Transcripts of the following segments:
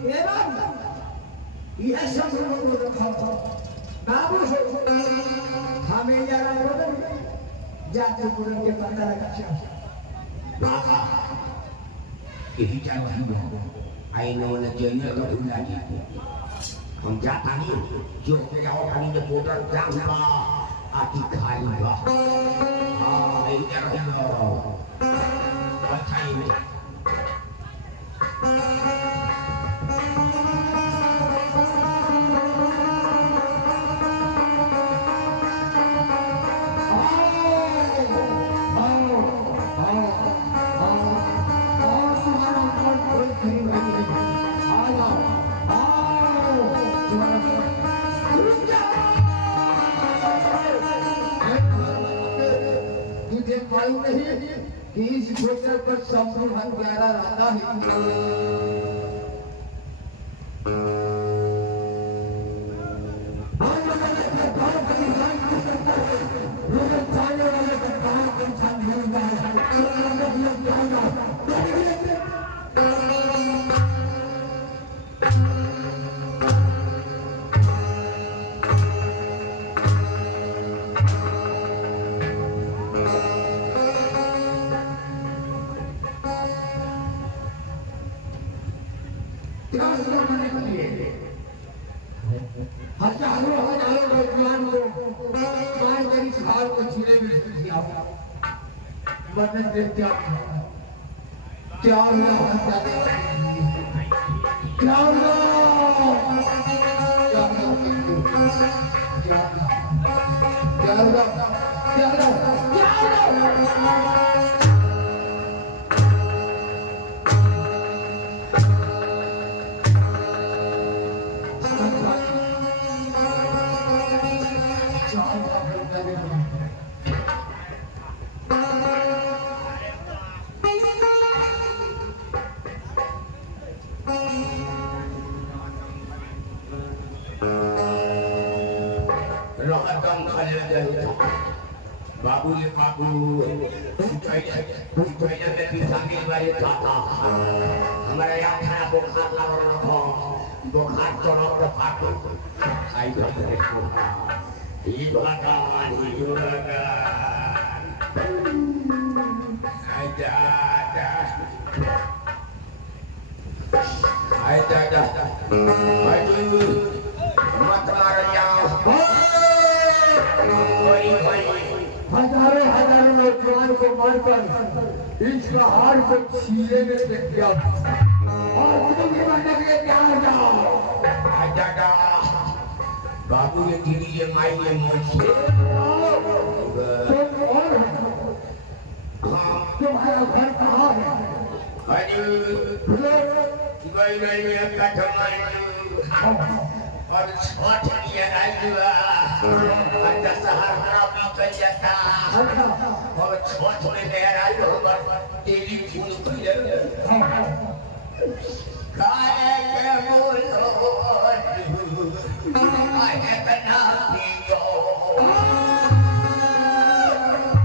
एवं यह सब लोगों को रखा था बाबू हमें यार जाति पूरन के पता लगा बाबा यही क्या वही हो आई नो न जेल तो भूल गया हम जाता नहीं जो के जाओ खाली ने बॉर्डर जाम बा आती खाई बा हां यही क्या रही हो अच्छा ही नहीं इस गोचर पर सबसे मन प्यारा राधा है हजारों हजारों नौजवान को मार कर इस हाल को छीने में दिया वरना क्या क्या बाबू ये बाबू कुछ में पिसाने वाले था हमारा यहाँ खाना बुखार लग रहा था बुखार चढ़ा के फाटो आई देखो ये भगवान आई दादा मत मारो हजारों हजारों नौजवान को मारकर इस पहाड़ को छीने में देख दिया और तुम्हें मारने के लिए क्या जाओ बाबू ये दीदी ये माई ये मोची तुम्हारा घर कहाँ है और छोट ये आयुआ अच्छा सहार खराबी कर जाता और छोट में मेरा आयु टेलीफोन पर काहे के बोलो आगे बना दियो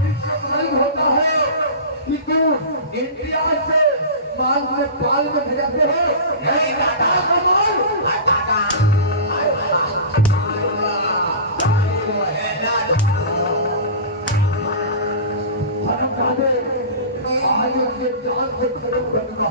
इसका होता है कि तुम इंडिया से माल में पाल में भेजते हो नहीं दादा दादा जान से खत्म करना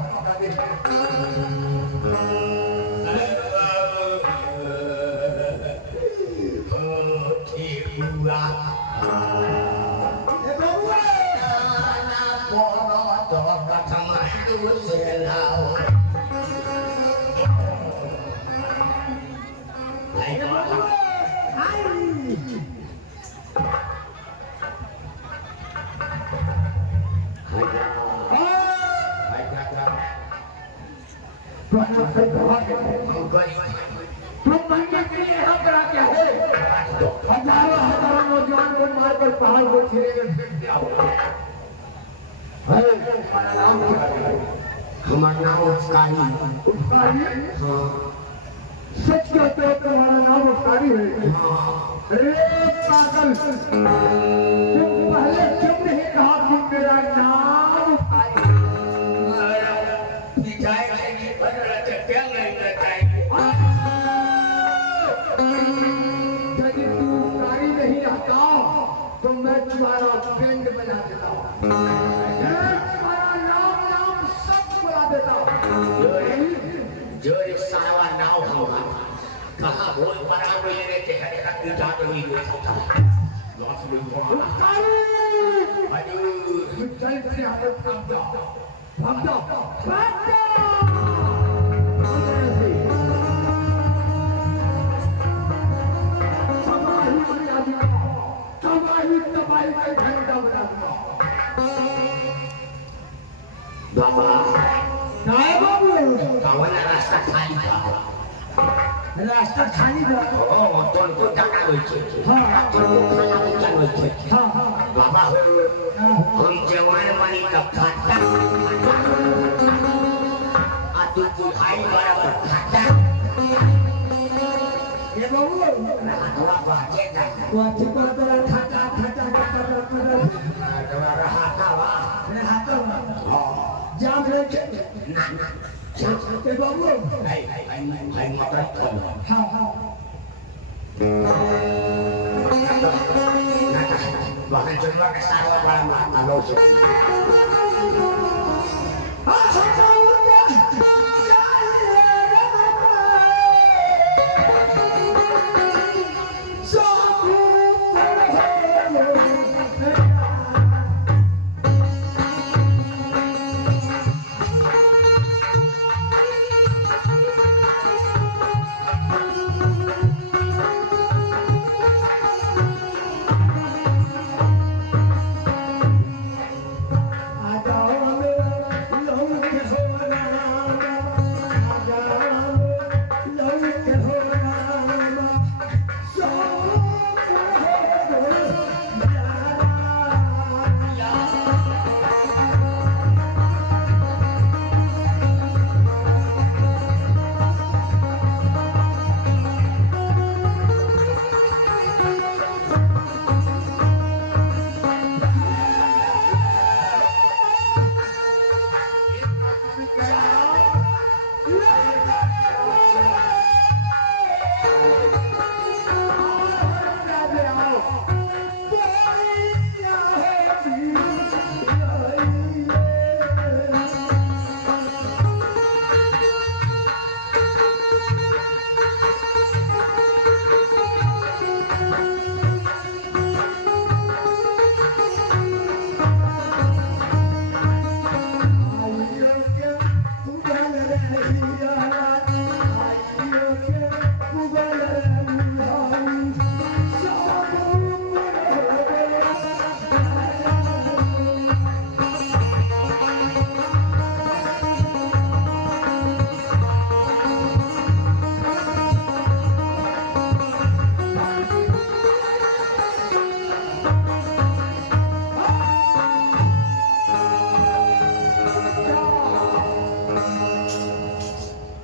तुम मरने के लिए यहाँ पर आ गया है हजारों हजारों नौजवान को मारकर पहाड़ को छीने में फेंक दिया हमारा नाम उसकारी हाँ सच कहते हो तुम्हारा नाम उसकारी है अरे पागल तुम पहले क्यों नहीं कहा कि मेरा नाम उसकारी बनाओ होगा कहाँ भोज बना मेरे चेहरे का पीछा तो नहीं हो सकता लॉस में हो अरे चल से हाथ काम जाओ भाग जाओ बाबा काय बाबू कावना रास्ता खाली था रास्ता खाली बा ओ तोनको टाका होइछे हां तोनको खाना बेचा होइछे हां बाबा हम जवान मानी का खाता आ तू बुढ़ाई बराबर खाता ये बाबू हाथवा बाजे जा वाचे को तो खाता तुम्हारा हाथवा जाम रे के ना ए बाबू आई मत कर हां हां bahkan coba ke sawah malam malu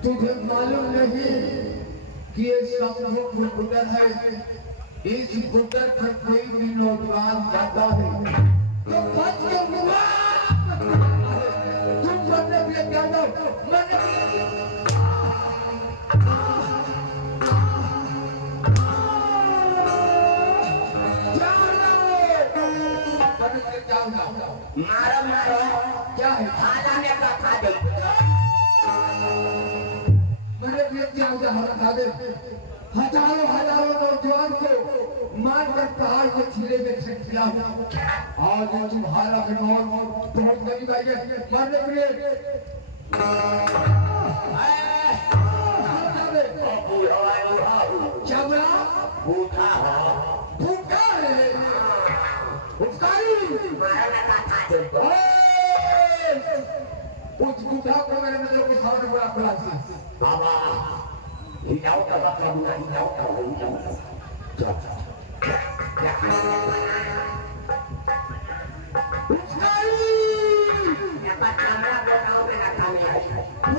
तुझे मालूम नहीं कि ये संभव गुटर है इस गुटर पर कोई भी नौजवान जाता है तो बच के मुआ तुम मरने के लिए क्या जाओ मारो मारो क्या है खाना ने का खा दे मेरे लिए क्या हटा दे हजारों नौजवान को मार कर पहाड़ के छिले में खिला आज तुम्हारा मौत बहुत करीब आई है मरने के लिए क्या बोला भूखा भूखा है उपकारी मारने का खा दे उस भूखा को मेरे मतलब के सामने बड़ा खुला बाबा हिलाओ का बाबा बुरा हिलाओ का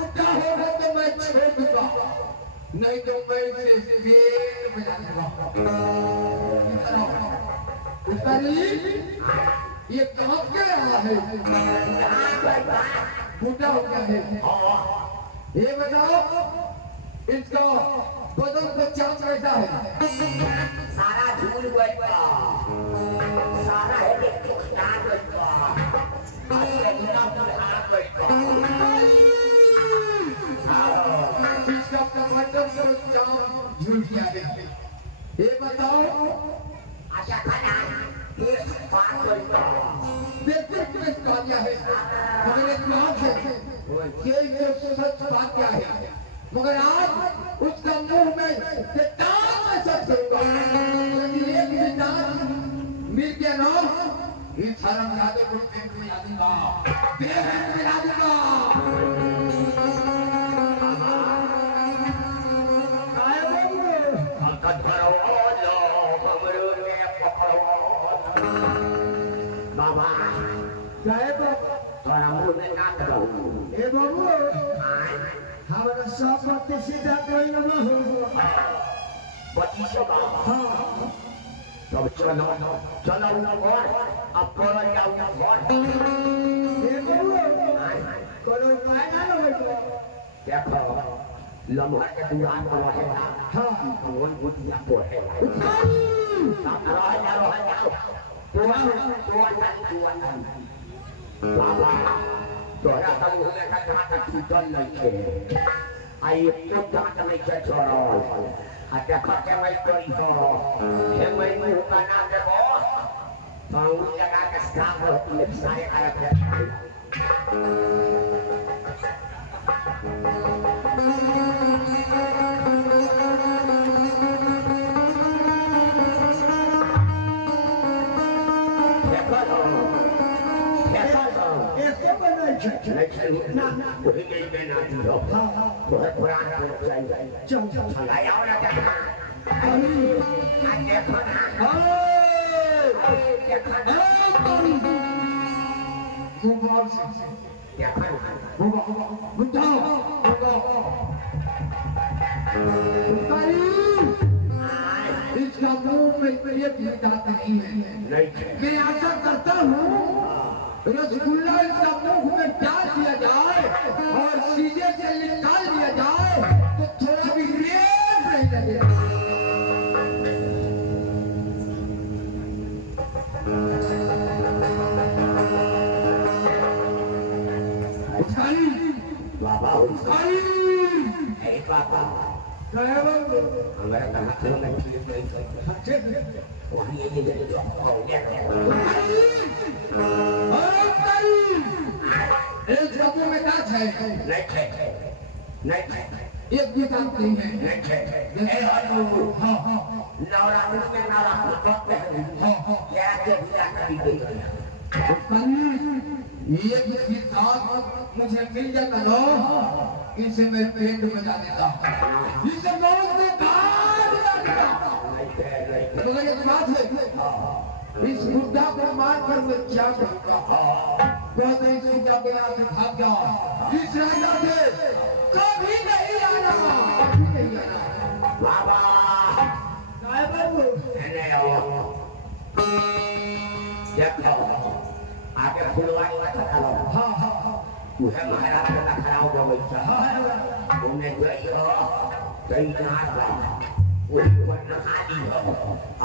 भूखा होगा तो मैं छोड़ दूंगा नहीं तो मैं इसे पेट में डालूंगा ये कहाँ के रहा है बूढ़ा हो गया है ये बताओ इसका बदन को चांद कैसा है सारा धूल गया सारा है चुकदार गया अरे दुनिया बुढ़ा गया इसका मतलब ये बताओ अच्छा खाना एक बात बोलता देखते किस क्या है मगर एक बात है ये सच बात क्या है मगर आज उसका मुंह में ये दांत में सच करूंगा लेकिन एक भी दांत मिल गया ना इस हरामजादे को पेट में ला दूंगा पेट में ला दूंगा बाबा साहेब तोरा मुंह में ना करो ए बाबू हमारा सब बातें सीधा कोई ना हो बच्ची सब हां तब चलो और अब करो जाओ घर ए बाबू करो काय ना लगो देखो लम्हा के दुकान पर है हां कौन बुतिया पर है रह जा बाबा तोरा तब होले का दांत टूटल नहीं है आई एक दांत नहीं है छोड़ो आ देखो के मैं करी हो हे मैं मुंह बना देबो पाऊ लगा के स्काम हो ले सारे आया के ना वही नहीं देना दियो वह पुरान को चाहिए चल चलाई आओ ना देखा आज देखो ना देखो ना मुबारक देखो इसका मुंह में एक भी दांत नहीं है मैं आशा करता हूँ रसगुल्ला इसका मुंह में डाल दिया जाए और सीधे से निकाल दिया जाए तो थोड़ा भी रेत नहीं लगेगा बाबा पापा हमारा कहाँ से मैं ठीक वही ये जो हो गया एक जगह में दांत है नहीं एक भी दांत नहीं है हाँ नवरात्र में नवरात्र भक्त है क्या के बिना कभी गई ये भी दांत मुझे मिल जाता ना इसे मैं पेट बजा देता इसे बहुत से काट देता मगर एक बात है इस मुद्दा को मारकर मैं क्या करूंगा बहुत ही सोचा बिना से भाग गया इस राजा से कभी नहीं आना बाबा काय बाबू नहीं आओ देखो आगे फुलवाई वाला खड़ा हाँ हाँ हाँ उहे महाराज का खड़ा हो बैठा तुमने जो कई नाच वही पर नहादी हो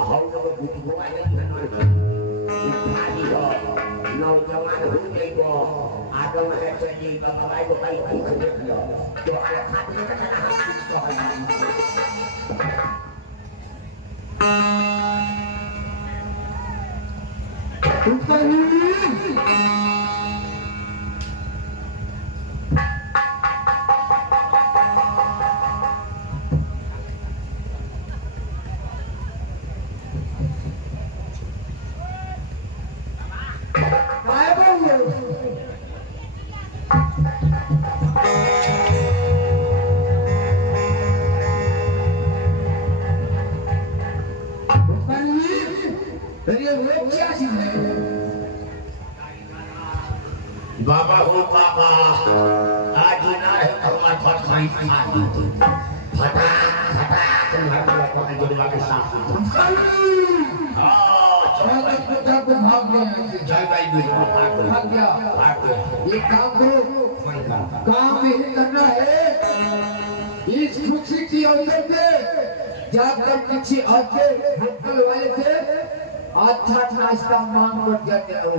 हम लोग बुढ़वा नहीं है नहादी हो नौजवान हो गई हो आगे में चलिए बाबा को भाई ठीक देख लो तो आला खाते का ना बाबा हो पापा आज ना है भगवान फट खाई खाती फटा फटा तुम्हारे को जुड़वा के साथ हां चल पुत्र को भाग गया जय भाई भाग गया ये काम करो काम यही करना है इस खुशी की अवसर पे जाकर किसी अच्छे होटल वाले से अच्छा नाश्ता मांग कर देते हो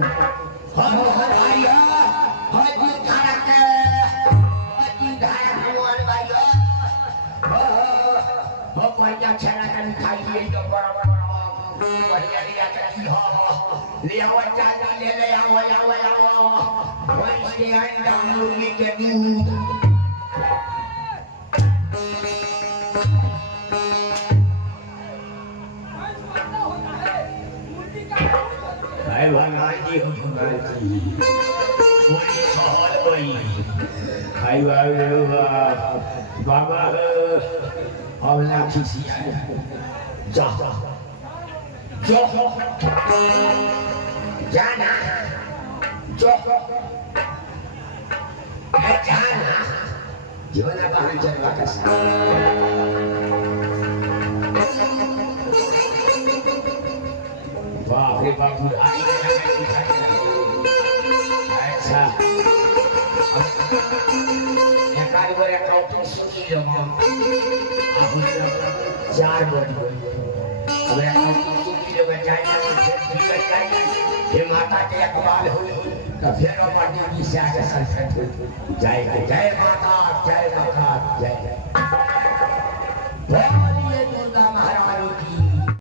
बढ़िया छेना का मिठाई लिए जो बड़ा बढ़िया लिया चली हो ले आओ चाचा ले आओ वहीं से अंडा मुर्गी के दूध भाई भगवान जी हो भगवान जी पूरी शहर वही भाई बाबा अब लाठी सिया जा जाना जाना जीवन बाहर चलवा कैसा बाप रे बाप अच्छा एकाई बार अकाउंटिंग सुनी लो आप 4 बार अब अकाउंटिंग सुनी लो जाए ये माता के अखबार हो तो फिर और डी से आगे संस्कृत जय जय माता जय